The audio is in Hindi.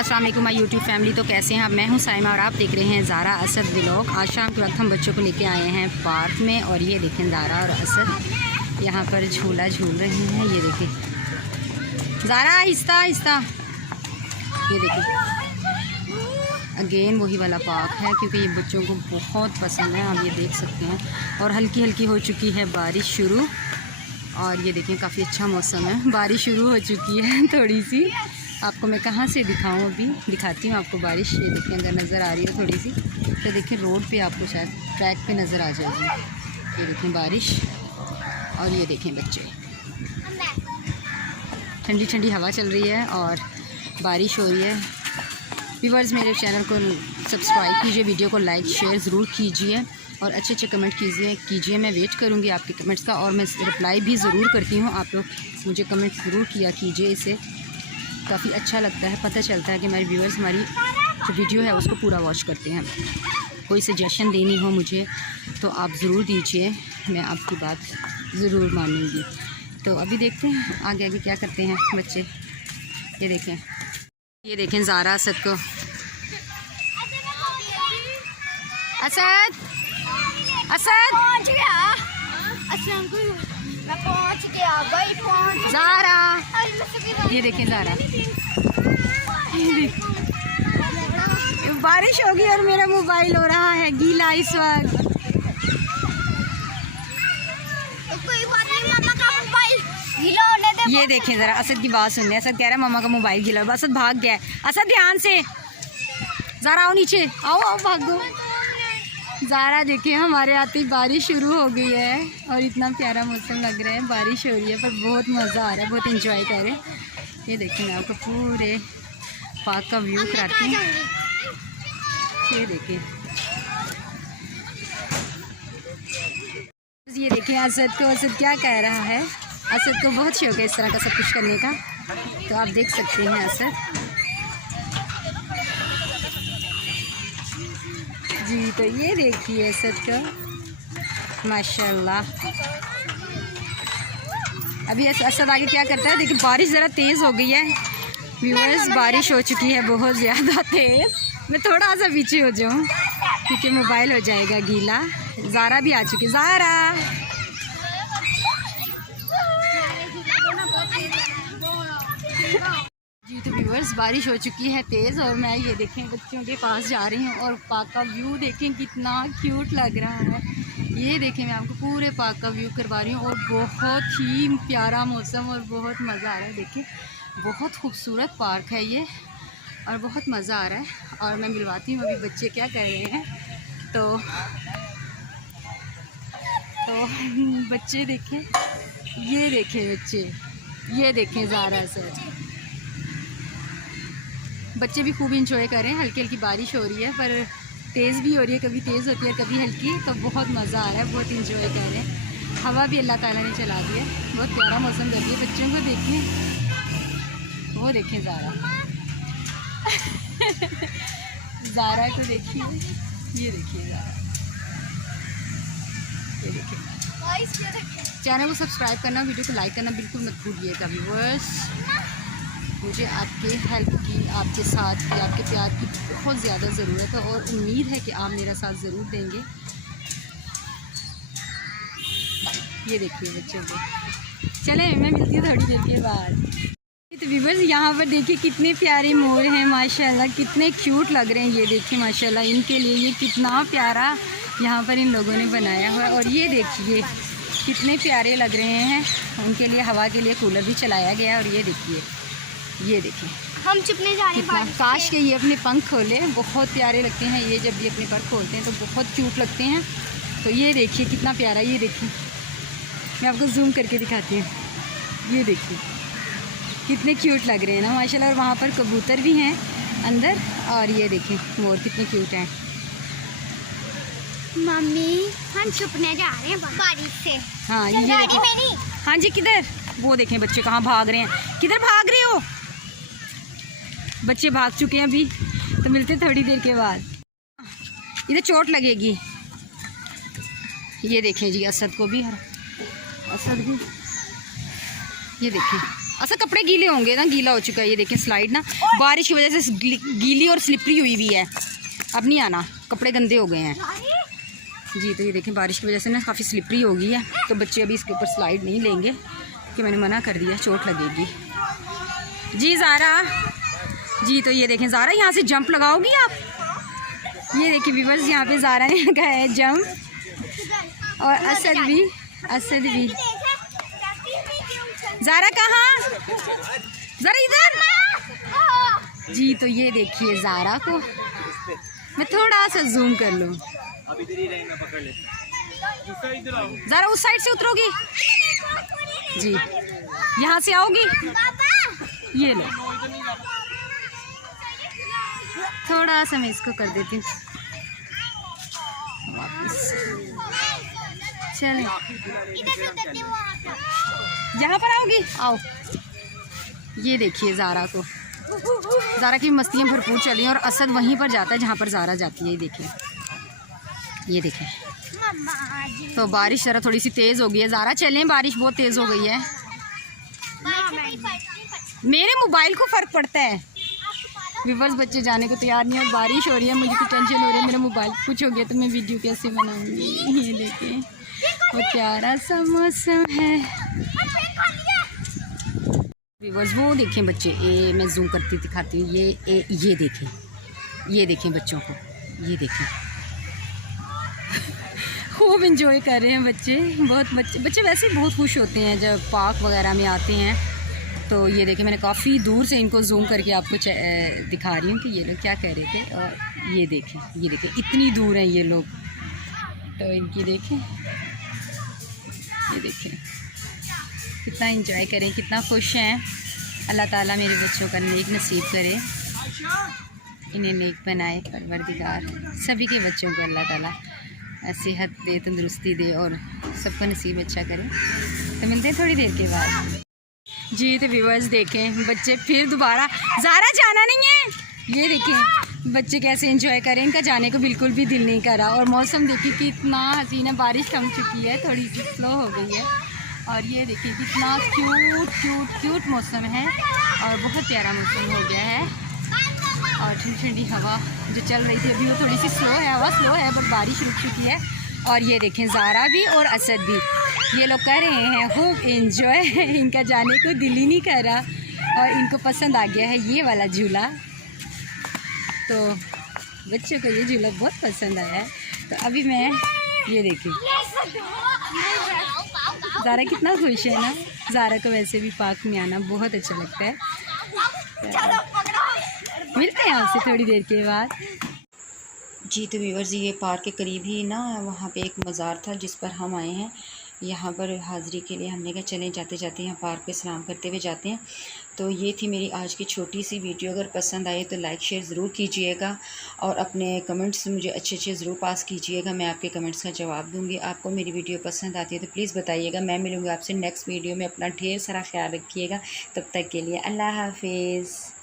अस्सलाम वालेकुम माय यूट्यूब फैमिली। तो कैसे हैं आप? मैं हूं साइमा और आप देख रहे हैं ज़ारा असद व्लॉग। आज शाम के वक्त हम बच्चों को लेके आए हैं पार्क में और ये देखें ज़ारा और असद यहाँ पर झूला झूल रहे हैं। ये देखें ज़ारा, आहिस्ता आहिस्ता। ये देखें अगेन वही वाला पार्क है क्योंकि ये बच्चों को बहुत पसंद है। आप ये देख सकते हैं। और हल्की हल्की हो चुकी है बारिश शुरू। और ये देखें काफ़ी अच्छा मौसम है, बारिश शुरू हो चुकी है थोड़ी सी। आपको मैं कहाँ से दिखाऊं, अभी दिखाती हूँ आपको बारिश। ये देखिए अंदर नज़र आ रही है थोड़ी सी। तो देखिए रोड पे आपको शायद ट्रैक पे नज़र आ जाएगी। ये देखें बारिश और ये देखें बच्चे। ठंडी ठंडी हवा चल रही है और बारिश हो रही है। व्यूअर्स मेरे चैनल को सब्सक्राइब कीजिए, वीडियो को लाइक शेयर ज़रूर कीजिए और अच्छे अच्छे कमेंट कीजिए। मैं वेट करूँगी आपके कमेंट्स का और मैं रिप्लाई भी ज़रूर करती हूँ। आप लोग मुझे कमेंट ज़रूर किया कीजिए, इससे काफ़ी अच्छा लगता है, पता चलता है कि हमारे व्यूअर्स हमारी जो वीडियो है उसको पूरा वॉच करते हैं। कोई सजेशन देनी हो मुझे तो आप ज़रूर दीजिए, मैं आपकी बात ज़रूर मानूँगी। तो अभी देखते हैं आगे आगे क्या करते हैं बच्चे। ये देखें ज़ारा असद को। असद असद पहुंच गया। मैं पहुंच गया भाई, पहुंच ज़ारा। ये देखें ज़ारा, बारिश होगी और मेरा मोबाइल हो रहा है गीला इस वक्त। कोई बात नहीं, मामा का मोबाइल गीला होने दे। ये देखें ज़रा असद की बात सुनने। असद कह रहा है मामा का मोबाइल गीला। असद भाग गया है। असद ध्यान से। ज़ारा आओ नीचे, आओ आओ भागो। ज़ारा देखिए हमारे आते ही बारिश शुरू हो गई है और इतना प्यारा मौसम लग रहा है। बारिश हो रही है पर बहुत मज़ा आ रहा है, बहुत इंजॉय कर रहे हैं। ये देखिए मैं आपको पूरे पार्क का व्यू कराती हूँ। ये देखिए, ये देखिए असद को। असद क्या कह रहा है? असद को बहुत शौक है इस तरह का सब कुछ करने का। तो आप देख सकते हैं असद जी। तो ये देखिए असद का माशाल्लाह। अभी असद आगे क्या करता है देखिए। बारिश ज़रा तेज़ हो गई है व्यूअर्स, बारिश हो चुकी है बहुत ज़्यादा तेज़। मैं थोड़ा सा पीछे हो जाऊँ क्योंकि मोबाइल हो जाएगा गीला। ज़ारा भी आ चुकी है। ज़ारा जी। तो व्यूअर्स बारिश हो चुकी है तेज़ और मैं ये देखें बच्चों के पास जा रही हूँ और पार्क का व्यू देखें कितना क्यूट लग रहा है। ये देखें मैं आपको पूरे पार्क का व्यू करवा रही हूँ और बहुत ही प्यारा मौसम और बहुत मज़ा आ रहा है। देखिए बहुत खूबसूरत पार्क है ये और बहुत मज़ा आ रहा है। और मैं मिलवाती हूँ अभी बच्चे क्या कर रहे हैं। तो बच्चे देखें, ये देखें बच्चे, ये देखें ज़ारा से बच्चे भी खूब इंजॉय कर रहे हैं। हल्की हल्की बारिश हो रही है पर तेज़ भी हो रही है, कभी तेज़ होती है कभी हल्की। तो बहुत मज़ा आ रहा है, बहुत इंजॉय कर रहे हैं। हवा भी अल्लाह ताला ने चला दी है, बहुत प्यारा मौसम कर दिया। बच्चों को देखें, वो देखें ज़ारा ज़ारा को देखिए, ये देखिए ज़ारा, ये देखिए। चैनल को सब्सक्राइब करना, वीडियो को लाइक करना बिल्कुल मत भूलिएगा व्यूअर्स। मुझे आपके हेल्प की, आपके साथ की, आपके प्यार की बहुत ज़्यादा ज़रूरत है और उम्मीद है कि आप मेरा साथ ज़रूर देंगे। ये देखिए बच्चों को। चले मैं मिलती हूँ थोड़ी देर के बाद। तो व्यूअर्स यहाँ पर देखिए कितने प्यारे मोर हैं माशाल्लाह, कितने क्यूट लग रहे हैं। ये देखिए माशाल्लाह इनके लिए ये कितना प्यारा यहाँ पर इन लोगों ने बनाया हुआ है। और ये देखिए कितने प्यारे लग रहे हैं। उनके लिए हवा के लिए कूलर भी चलाया गया है। और ये देखिए, ये देखिए हम चुपने जा रहे हैं। काश के ये अपने पंख खोले, बहुत प्यारे लगते हैं ये। जब ये अपने पंख खोलते हैं तो बहुत क्यूट लगते हैं। तो ये देखिए कितना प्यारा, ये देखिए मैं आपको जूम करके दिखाती हूँ। ये देखिए कितने क्यूट लग रहे हैं ना माशाल्लाह। और वहाँ पर कबूतर भी हैं अंदर। और ये देखिए मोर कितने क्यूट हैं। मम्मी हम छुपने जा रहे हैं बारिश से। हाँ ये नहीं। हाँ जी किधर? वो देखें बच्चे कहाँ भाग रहे हैं। किधर भाग रहे हो? बच्चे भाग चुके हैं अभी। तो मिलते थोड़ी देर के बाद। इधर चोट लगेगी। ये देखें जी असद को भी, असद भी ये देखें अच्छा कपड़े गीले होंगे ना, गीला हो चुका है। ये देखें स्लाइड ना बारिश की वजह से गीली और स्लिपरी हुई हुई है। अब नहीं आना, कपड़े गंदे हो गए हैं जी। तो ये देखें बारिश की वजह से ना काफ़ी स्लिपरी हो गई है, तो बच्चे अभी इसके ऊपर स्लाइड नहीं लेंगे कि मैंने मना कर दिया, चोट लगेगी जी। ज़ारा जी, तो ये देखें ज़ारा यहाँ से जंप लगाओगी आप। ये देखिए व्यूअर्स, यहाँ पे ज़ारा ने लगाया है जंप, और असद भी। ज़ारा कहाँ, ज़रा इधर जी। तो ये देखिए ज़ारा को मैं थोड़ा सा जूम कर लूँ। ज़रा उस साइड से उतरोगी जी, यहाँ से आओगी। ये लो, थोड़ा सा मैं इसको कर देती हूँ वापस। चलें, यहाँ पर आओगी, आओ। ये देखिए ज़ारा को, ज़ारा की मस्तियाँ भरपूर चली हैं और असद वहीं पर जाता है जहाँ पर ज़ारा जाती है। ये देखें। तो बारिश ज़रा थोड़ी सी तेज़ हो गई है। ज़ारा चलें, बारिश बहुत तेज़ हो गई है। मेरे मोबाइल को फ़र्क पड़ता है। व्यूअर्स बच्चे जाने को तैयार नहीं है और बारिश हो रही है, मुझे तो टेंशन हो रही है मेरा मोबाइल कुछ हो गया तो मैं वीडियो कैसे बनाऊँगी। ये देखें, वो प्यारा सा मौसम है। व्यूअर्स वो देखें बच्चे, मैं जूम करती दिखाती हूँ। ये देखें बच्चों को, ये देखें खूब इंजॉय कर रहे हैं बच्चे। बहुत बच्चे वैसे ही बहुत खुश होते हैं जब पार्क वगैरह में आते हैं। तो ये देखें, मैंने काफ़ी दूर से इनको जूम करके आपको दिखा रही हूँ कि ये लोग क्या कह रहे थे। और ये देखें इतनी दूर हैं ये लोग। तो इनकी देखें, ये देखें कितना इंजॉय करें, कितना खुश हैं। अल्लाह ताला मेरे बच्चों का नेक नसीब करे, इन्हें नेक बनाए परवरदिगार। सभी के बच्चों को अल्लाह ताला सेहत दे, तंदुरुस्ती दे और सबका नसीब अच्छा करे। तो मिलते हैं थोड़ी देर के बाद जी। तो व्यूअर्स देखें बच्चे फिर दोबारा, ज़ारा जाना नहीं है। ये देखें बच्चे कैसे एंजॉय करें, इनका जाने को बिल्कुल भी दिल नहीं करा। और मौसम देखिए कितना हसीन है, बारिश थम चुकी है, थोड़ी सी स्लो हो गई है। और ये देखिए कितना क्यूट मौसम है और बहुत प्यारा मौसम हो गया है। और ठंडी ठंडी हवा जो चल रही थी अभी वो थोड़ी सी स्लो है, हवा स्लो है, बट बारिश रुक चुकी है। और ये देखें ज़ारा भी और असद भी, ये लोग कर रहे हैं खूब एंजॉय। इनका जाने को दिल ही नहीं कर रहा और इनको पसंद आ गया है ये वाला झूला। तो बच्चों को ये झूला बहुत पसंद आया है। तो अभी मैं ये देखिए ज़ारा कितना खुश है ना। ज़ारा को वैसे भी पार्क में आना बहुत अच्छा लगता है। मिलते हैं आपसे थोड़ी देर के बाद जी। तो व्यूअर्स ये पार्क के करीब ही ना वहाँ पे एक मज़ार था जिस पर हम आए हैं। यहाँ पर हाज़िरी के लिए हमने कहा चलें जाते जाते यहाँ पार्क पे सलाम करते हुए जाते हैं। तो ये थी मेरी आज की छोटी सी वीडियो। अगर पसंद आए तो लाइक शेयर ज़रूर कीजिएगा और अपने कमेंट्स मुझे अच्छे ज़रूर पास कीजिएगा। मैं आपके कमेंट्स का जवाब दूँगी। आपको मेरी वीडियो पसंद आती है तो प्लीज़ बताइएगा। मैं मिलूँगी आपसे नेक्स्ट वीडियो में। अपना ढेर सारा ख्याल रखिएगा। तब तक के लिए अल्लाह हाफिज़।